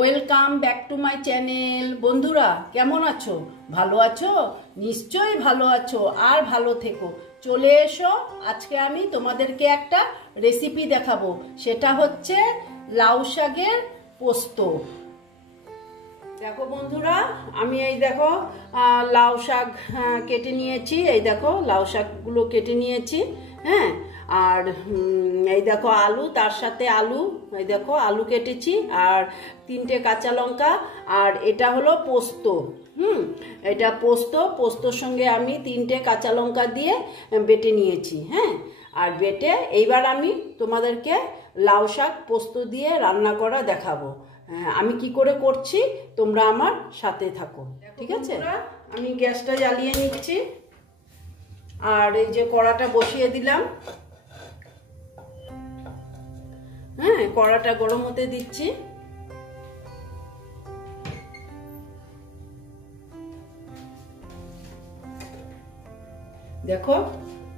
Welcome back to my channel. বন্ধুরা কেমন আছো? ভালো আছো? নিশ্চয়ই ভালো আছো, আর ভালো থেকো। চলে এসো, আজকে আমি তোমাদেরকে একটা রেসিপি দেখাবো। সেটা হচ্ছে লাউ শাকের পোস্ত। দেখো বন্ধুরা, আমি এই দেখো লাউ শাক কেটে নিয়েছি। এই দেখো লাউ শাকগুলো কেটে নিয়েছি। হ্যাঁ, আর এই দেখো আলু, তার সাথে আলু, এই দেখো আলু কেটেছি, আর 3টে কাঁচা লঙ্কা, আর এটা হলো পোস্ত। এটা পোস্তর সঙ্গে আমি 3টে কাঁচা লঙ্কা দিয়ে বেটে নিয়েছি। হ্যাঁ, আর বেটে এইবার আমি তোমাদেরকে লাউ শাক পোস্ত দিয়ে রান্না করা দেখাবো। আমি কি করে করছি তোমরা আমার সাথে থাকো, ঠিক আছে? আমি গ্যাসটা জ্বালিয়ে নিচ্ছি, আর এই যে কড়াটা বসিয়ে দিলাম। হ্যাঁ, কড়াটা গরম হতে দিচ্ছি। দেখো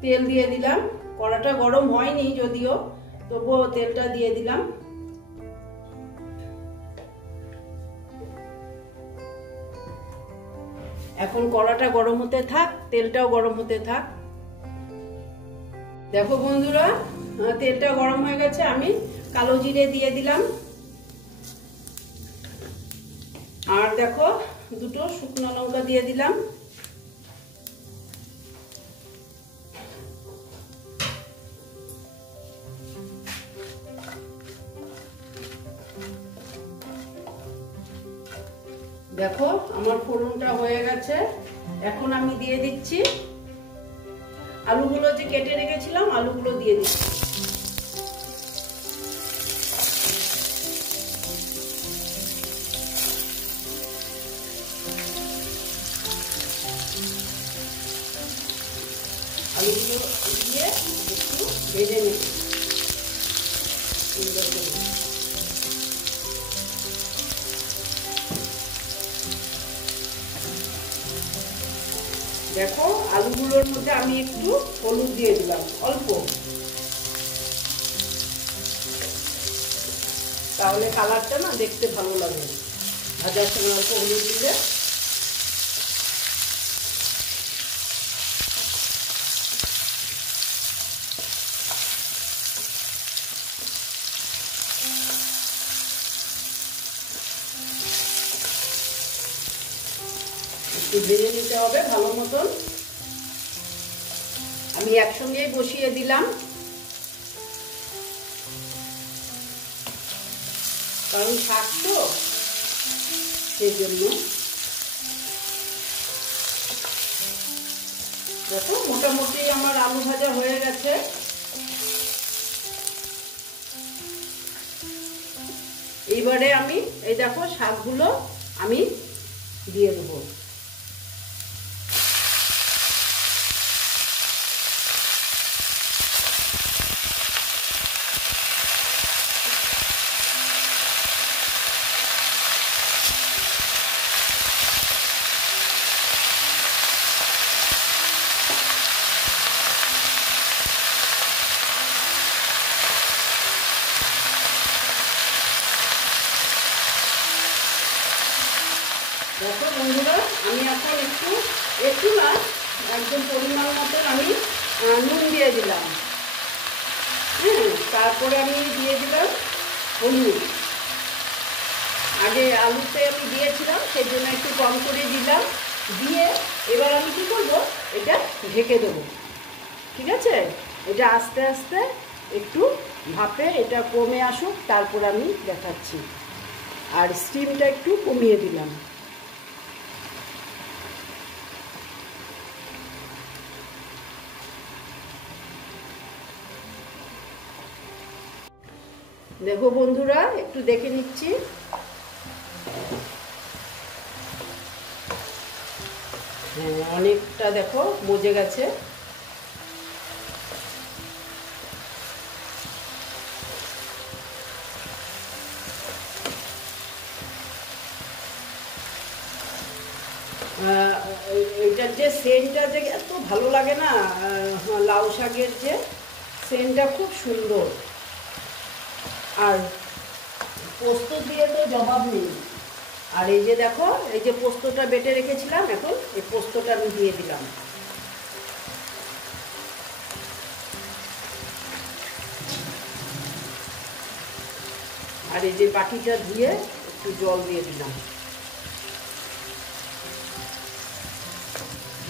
তেল দিয়ে দিলাম। কড়াটা গরম হয়নি যদিও, তবুও তেলটা দিয়ে দিলাম। এখন কড়াটা গরম হতে থাক, তেলটাও গরম হতে থাক। দেখো বন্ধুরা, তেলটা গরম হয়ে গেছে। আমি কালো জিরে দিয়ে দিলাম, আর দেখো 2টো শুকনো লঙ্কা দিয়ে দিলাম। দেখো আমার ফোড়নটা হয়ে গেছে। এখন আমি দিয়ে দিচ্ছি আলুগুলো, যে কেটে রেখেছিলাম আলুগুলো দিয়ে দিচ্ছি। আলুগুলো দিয়ে একটু ভেজে নিচ্ছি। দেখো আলুগুলোর মধ্যে আমি একটু হলুদ দিয়ে দিলাম, অল্প, তাহলে কালারটা না দেখতে ভালো লাগে। ভাজার সময় অল্প হলুদ দিলে। একটু ভেজে নিতে হবে ভালো মতন। আমি একসঙ্গেই বসিয়ে দিলাম, কারণ শাক তো, সেই জন্য। দেখো মোটামুটি আমার আলু ভাজা হয়ে গেছে। এইবারে আমি এই দেখো শাকগুলো আমি দিয়ে দেবো। দেখো বন্ধুরা, আমি এখন একটু না, একদম পরিমাণ মতন আমি নুন দিয়ে দিলাম। তারপরে আমি দিয়ে দিলাম হলুদ। আগে আলুতে আমি দিয়েছিলাম, সেই জন্য একটু কম করে দিলাম। দিয়ে এবার আমি কি করবো, এটা ঢেকে দেবো। ঠিক আছে, এটা আস্তে আস্তে একটু ভাপে এটা কমে আসুক, তারপর আমি দেখাচ্ছি। আর স্টিমটা একটু কমিয়ে দিলাম। দেখো বন্ধুরা, একটু দেখে নিচ্ছি। অনেকটা দেখো মজে গেছে। এটার যে সেন্টটা যে এত ভালো লাগে না, লাউ শাকের যে সেন্টটা খুব সুন্দর। আর পোস্ত দিয়ে তো জবাব নেই। আর এই যে দেখো, এই যে পোস্তটা বেটে রেখেছিলাম, এখন এই পোস্তটা আমি দিয়ে দিলাম। আর এই যে বাটিটা ধুয়ে একটু জল দিয়ে দিলাম,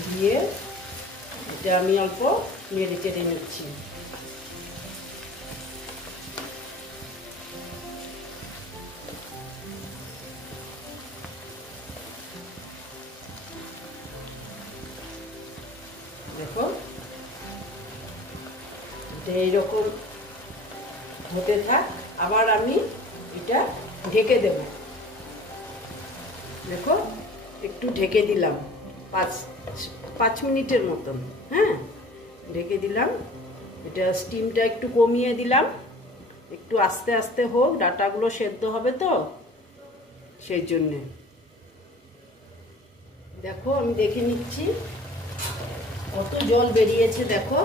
দিয়ে এটা আমি অল্প নেড়ে চেড়ে নিচ্ছি। দেখো এটা এইরকম হতে থাক, আবার আমি এটা ঢেকে দেব। দেখো একটু ঢেকে দিলাম 5 মিনিটের মতন। হ্যাঁ, ঢেকে দিলাম। এটা স্টিমটা একটু কমিয়ে দিলাম, একটু আস্তে আস্তে হোক, ডাটাগুলো সেদ্ধ হবে তো সেই জন্যে। দেখো আমি দেখে নিচ্ছি কত জল বেরিয়েছে। দেখো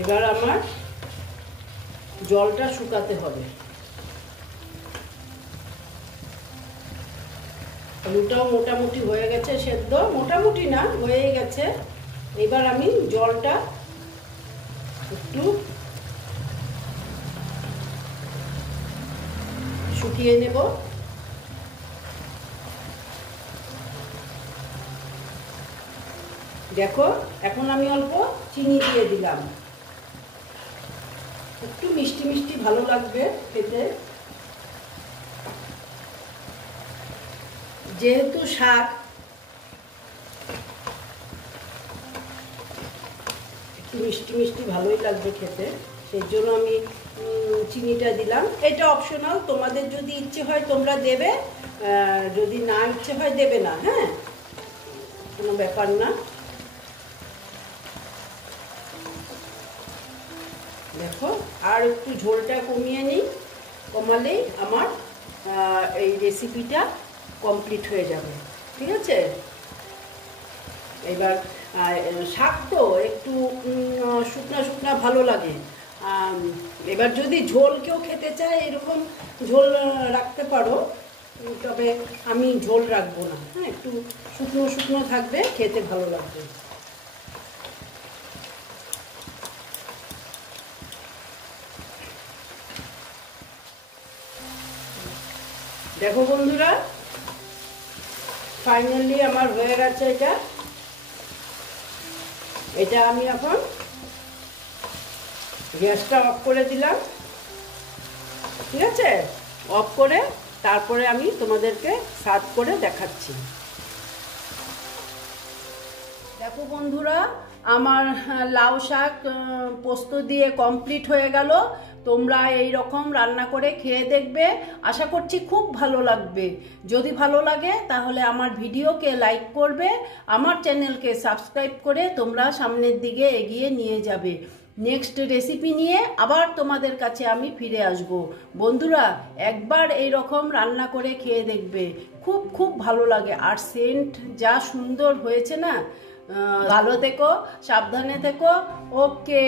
এবার আমার জলটা শুকাতে হবে। আলুটাও মোটামুটি হয়ে গেছে সেদ্ধ, মোটামুটি না হয়ে গেছে। এবার আমি জলটা একটু শুকিয়ে নেব। দেখো এখন আমি অল্প চিনি দিয়ে দিলাম, একটু মিষ্টি মিষ্টি ভালো লাগবে খেতে। যেহেতু শাক, একটু মিষ্টি মিষ্টি ভালোই লাগবে খেতে, সেই জন্য আমি চিনিটা দিলাম। এটা অপশনাল, তোমাদের যদি ইচ্ছে হয় তোমরা দেবে, যদি না ইচ্ছে হয় দেবে না। হ্যাঁ, কোনো ব্যাপার না। দেখো আর একটু ঝোলটা কমিয়ে নিই, কমালেই আমার এই রেসিপিটা কমপ্লিট হয়ে যাবে। ঠিক আছে, এবার শাক তো একটু শুকনা শুকনা ভালো লাগে। এবার যদি ঝোল কেউ খেতে চায় এরকম ঝোল রাখতে পারো, তবে আমি ঝোল রাখবো না। হ্যাঁ, একটু শুকনো শুকনো থাকবে, খেতে ভালো লাগবে। দেখো বন্ধুরা, ফাইনালি আমার হয়ে গেছে এটা। এটা আমি এখন গ্যাসটা অফ করে দিলাম। ঠিক আছে, অফ করে তারপরে আমি তোমাদেরকে সার্ভ করে দেখাচ্ছি। দেখো বন্ধুরা, আমার লাউ শাক পোস্ত দিয়ে কমপ্লিট হয়ে গেল। তোমরা এই রকম রান্না করে খেয়ে দেখবে, আশা করছি খুব ভালো লাগবে। যদি ভালো লাগে তাহলে আমার ভিডিওকে লাইক করবে, আমার চ্যানেলকে সাবস্ক্রাইব করে তোমরা সামনের দিকে এগিয়ে নিয়ে যাবে। নেক্সট রেসিপি নিয়ে আবার তোমাদের কাছে আমি ফিরে আসব। বন্ধুরা একবার এই রকম রান্না করে খেয়ে দেখবে, খুব খুব ভালো লাগে। আর সেন্ট যা সুন্দর হয়েছে না। ভালো থেকো, সাবধানে থেকো। ওকে।